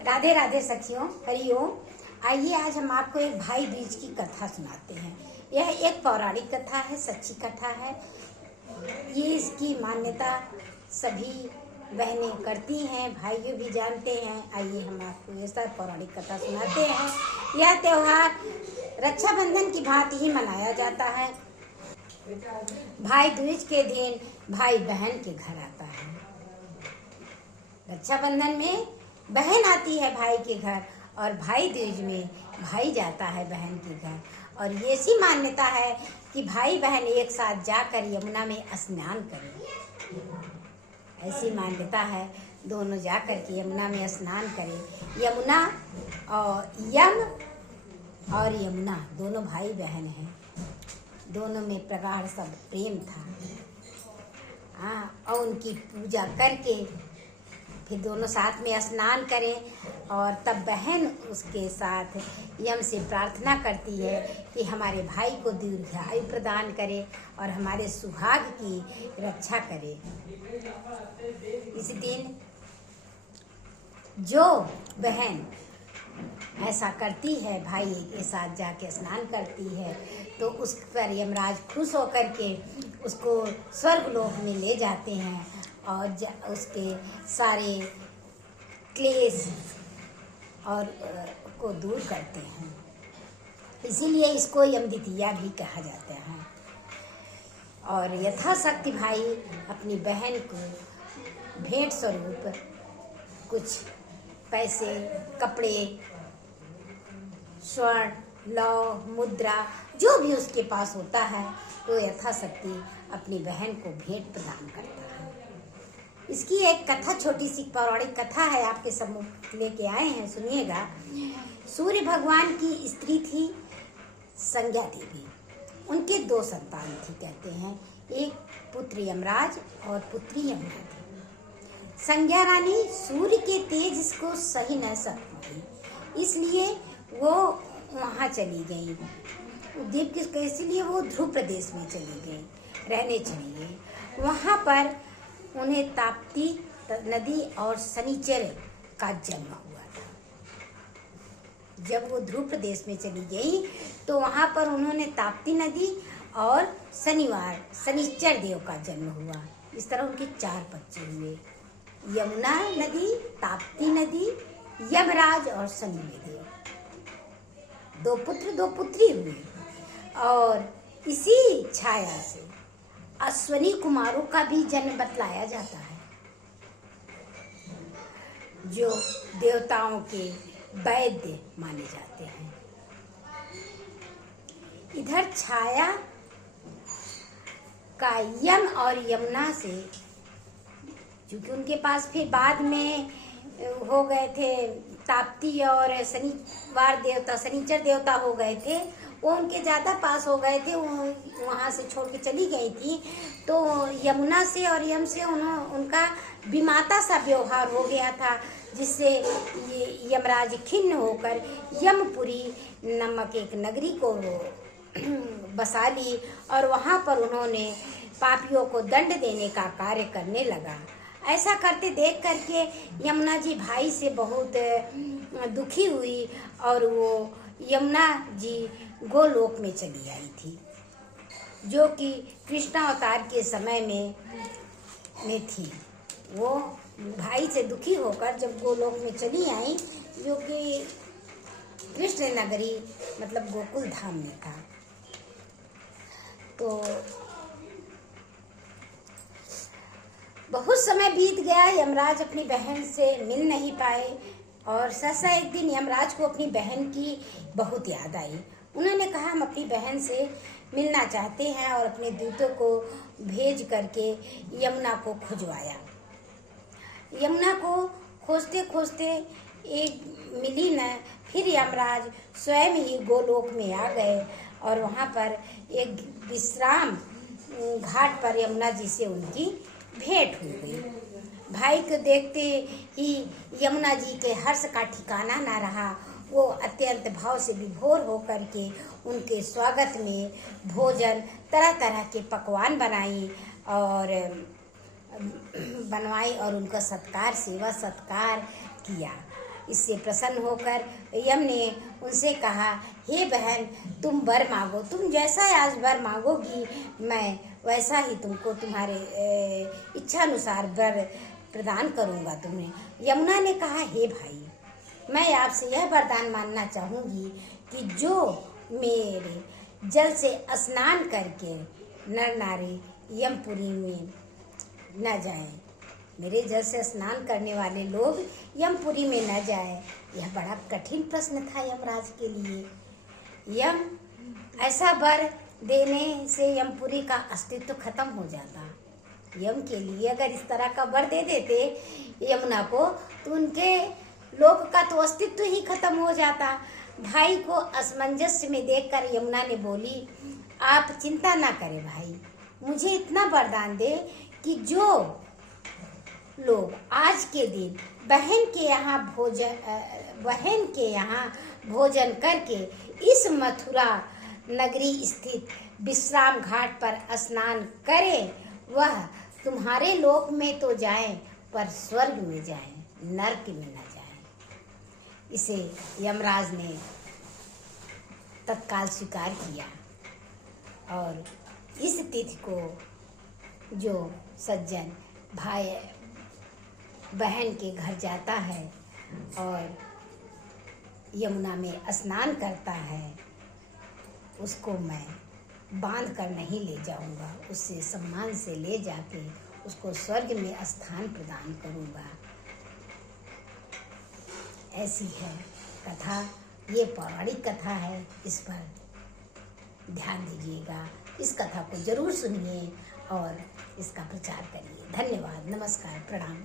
राधे राधे सखियों, हरिओम। आइए आज हम आपको एक भाई दूज की कथा सुनाते हैं। यह एक पौराणिक कथा है, सच्ची कथा है। ये इसकी मान्यता सभी बहनें करती हैं, भाइयों भी जानते हैं। आइए हम आपको ये सब पौराणिक कथा सुनाते हैं। यह त्योहार रक्षाबंधन की भांति ही मनाया जाता है। भाई दूज के दिन भाई बहन के घर आता है। रक्षाबंधन में बहन आती है भाई के घर और भाई दूज में भाई जाता है बहन के घर। और ये सी मान्यता है कि भाई बहन एक साथ जाकर यमुना में स्नान करें। ऐसी मान्यता है, दोनों जाकर के यमुना में स्नान करें। यमुना और यमुना दोनों भाई बहन हैं। दोनों में प्रगाढ़ सब प्रेम था। और उनकी पूजा करके फिर दोनों साथ में स्नान करें और तब बहन उसके साथ यम से प्रार्थना करती है कि हमारे भाई को दीर्घायु प्रदान करे और हमारे सुहाग की रक्षा करे। इस दिन जो बहन ऐसा करती है, भाई के साथ जाके स्नान करती है, तो उस पर यमराज खुश होकर के उसको स्वर्गलोक में ले जाते हैं और उसके सारे क्लेश और को दूर करते हैं। इसीलिए इसको यमद्वितीया भी कहा जाता है। और यथाशक्ति भाई अपनी बहन को भेंट स्वरूप कुछ पैसे, कपड़े, स्वर्ण, लौ, मुद्रा जो भी उसके पास होता है तो यथाशक्ति अपनी बहन को भेंट प्रदान करता है। इसकी एक कथा, छोटी सी पौराणिक कथा है, आपके सम्मुख लेके आए हैं, सुनिएगा। सूर्य भगवान की स्त्री थी संज्ञा देवी। उनके 2 संतान थी, कहते हैं। एक पुत्र यमराज और पुत्री यमुना थी। संज्ञा रानी सूर्य के तेज को सही न सकती, इसलिए वो वहाँ चली गई। उद्दीप किसको, इसलिए वो ध्रुव प्रदेश में चली गई, रहने चली गई। वहाँ पर उन्हें ताप्ती नदी और शनिचर का जन्म हुआ था। जब वो ध्रुव प्रदेश में चली गई तो वहाँ पर उन्होंने ताप्ती नदी और शनिचर देव का जन्म हुआ। इस तरह उनके 4 बच्चे हुए, यमुना नदी, ताप्ती नदी, यमराज और शनिदेव। 2 पुत्र 2 पुत्री हुई। और इसी छाया से अश्वनी कुमारों का भी जन्म बतलाया जाता है, जो देवताओं के वैद्य माने जाते हैं। इधर छाया का यम और यमुना से, क्योंकि उनके पास फिर बाद में हो गए थे ताप्ती और शनिचर देवता हो गए थे, वो उनके ज़्यादा पास हो गए थे, वहाँ से छोड़ के चली गई थी। तो यमुना से और यम से उनका विमाता सा व्यवहार हो गया था, जिससे ये यमराज खिन्न होकर यमपुरी नामक एक नगरी को बसा ली और वहाँ पर उन्होंने पापियों को दंड देने का कार्य करने लगा। ऐसा करते देख करके यमुना जी भाई से बहुत दुखी हुई और वो यमुना जी गोलोक में चली आई थी, जो कि कृष्ण अवतार के समय में थी। वो भाई से दुखी होकर जब गोलोक में चली आई, जो कि कृष्ण नगरी मतलब गोकुल धाम में था, तो बहुत समय बीत गया। यमराज अपनी बहन से मिल नहीं पाए और सहसा एक दिन यमराज को अपनी बहन की बहुत याद आई। उन्होंने कहा, हम अपनी बहन से मिलना चाहते हैं, और अपने दूतों को भेज करके यमुना को खुजवाया। यमुना को खोजते खोजते एक मिली न, फिर यमराज स्वयं ही गोलोक में आ गए और वहाँ पर एक विश्राम घाट पर यमुना जी से उनकी भेंट हो गई। भाई को देखते ही यमुना जी के हर्ष का ठिकाना ना रहा। वो अत्यंत भाव से विभोर होकर के उनके स्वागत में भोजन, तरह तरह के पकवान बनवाई और उनका सेवा सत्कार किया। इससे प्रसन्न होकर यम ने उनसे कहा, हे बहन, तुम वर मांगो, तुम जैसा आज वर मांगोगी मैं वैसा ही तुमको तुम्हारे इच्छानुसार वर प्रदान करूँगा तुम्हें। यमुना ने कहा, हे भाई, मैं आपसे यह वरदान मानना चाहूँगी कि जो मेरे जल से स्नान करके नर नारी यमपुरी में न जाएं, मेरे जल से स्नान करने वाले लोग यमपुरी में न जाएं। यह बड़ा कठिन प्रश्न था यमराज के लिए। यम ऐसा वर देने से यमपुरी का अस्तित्व खत्म हो जाता। यम के लिए अगर इस तरह का वर दे देते यमुना को तो उनके लोक का तो अस्तित्व ही खत्म हो जाता। भाई को असमंजस में देखकर यमुना ने बोली, आप चिंता ना करें भाई, मुझे इतना वरदान दे कि जो लोग आज के दिन बहन के यहाँ भोजन करके इस मथुरा नगरी स्थित विश्राम घाट पर स्नान करें, वह तुम्हारे लोक में तो जाएं पर स्वर्ग में जाएं, नरक में न जाएं। इसे यमराज ने तत्काल स्वीकार किया और इस तिथि को जो सज्जन भाई बहन के घर जाता है और यमुना में स्नान करता है, उसको मैं बांध कर नहीं ले जाऊंगा, उससे सम्मान से ले जाके उसको स्वर्ग में स्थान प्रदान करूंगा। ऐसी है कथा, ये पौराणिक कथा है, इस पर ध्यान दीजिएगा। इस कथा को जरूर सुनिए और इसका प्रचार करिए। धन्यवाद, नमस्कार, प्रणाम।